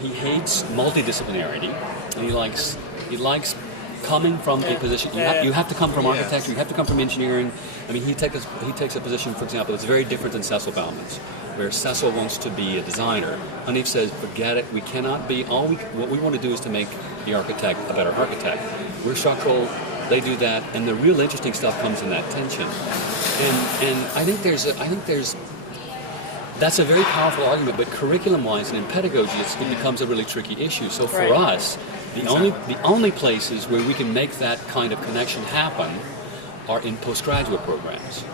He hates multidisciplinarity, and he likes coming from a position. You have to come from architecture. You have to come from engineering. I mean, he takes a position, for example, that's very different than Cecil Balmond's, where Cecil wants to be a designer. Hanif says, forget it. We cannot be. What we want to do is to make the architect a better architect. We're structural. They do that, and the real interesting stuff comes in that tension. And I think that's a very powerful argument, but curriculum-wise and in pedagogy, it becomes a really tricky issue. So for us, the only places where we can make that kind of connection happen are in postgraduate programs.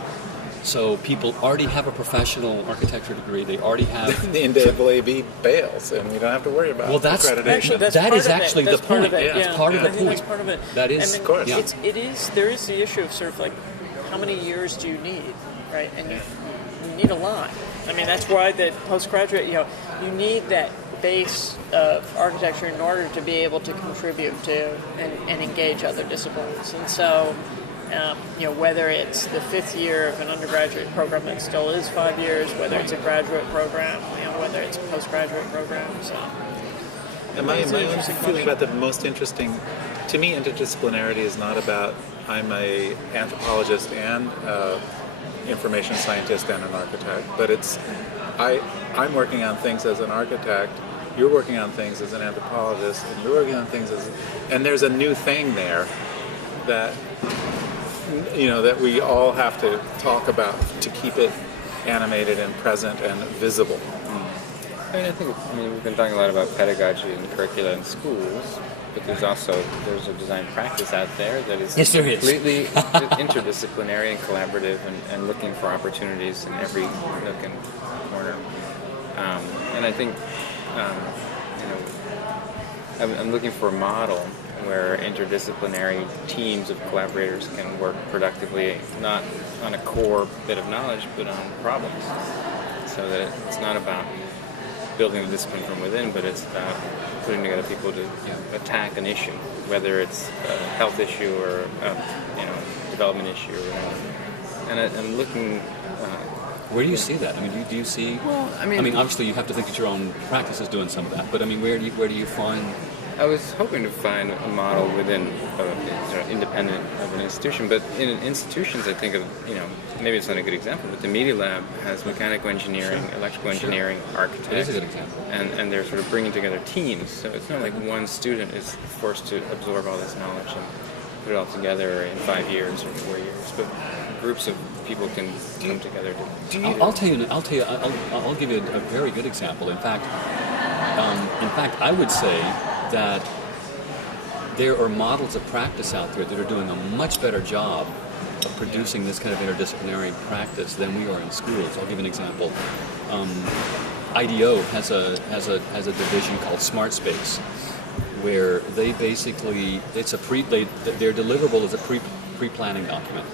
So people already have a professional architecture degree. They already have the NAAB bails, and we don't have to worry about accreditation. That is actually the point. That's part of the point. That's part of it. That is, of course. There is the issue of sort of like, how many years do you need, right? And you need a lot. I mean, that's why that postgraduate, you need that base of architecture in order to be able to contribute to and engage other disciplines. And so, whether it's the fifth year of an undergraduate program that still is 5 years, whether it's a graduate program, whether it's a postgraduate program. So, and my own feeling about the most interesting, to me, interdisciplinarity is not about I'm a anthropologist and information scientist and an architect, but it's I'm working on things as an architect, you're working on things as an anthropologist, and you're working on things and there's a new thing there that that we all have to talk about to keep it animated and present and visible. I mean, we've been talking a lot about pedagogy and curricula in schools, but there's a design practice out there that is completely interdisciplinary and collaborative and looking for opportunities in every nook and corner. And I think I'm looking for a model where interdisciplinary teams of collaborators can work productively, not on a core bit of knowledge, but on problems. So that it's not about building the discipline from within, but it's about putting together people to attack an issue, whether it's a health issue or a development issue or whatever. And I'm looking. Where do you see that? I mean, do you see? Well, I mean, obviously you have to think that your own practice is doing some of that. But I mean, where do you find? I was hoping to find a model within independent of an institution, but in institutions, I think of maybe it's not a good example, but the Media Lab has mechanical engineering, electrical engineering, architects. It is a good example. And they're sort of bringing together teams, so it's not like one student is forced to absorb all this knowledge and put it all together in 5 years or 4 years, but groups of people can come together to. I'll give you a very good example. In fact, I would say that there are models of practice out there that are doing a much better job of producing this kind of interdisciplinary practice than we are in schools. I'll give you an example. IDEO has a division called Smart Space, where they basically their deliverable is a pre-planning document,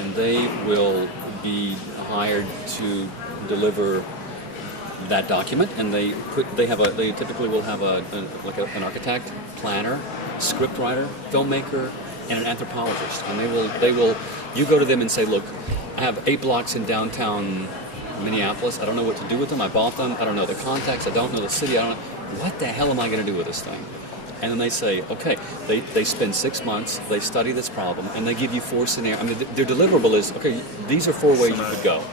and they will be hired to deliver that document, and they typically will have an architect, planner, script writer, filmmaker, and an anthropologist, and you go to them and say, look, I have 8 blocks in downtown Minneapolis. I don't know what to do with them. I bought them. I don't know the context. I don't know the city. I don't know what the hell am I going to do with this thing. And then they say, okay, they spend 6 months, they study this problem, and they give you 4 scenarios. I mean, their deliverable is, okay, these are 4 ways you could go.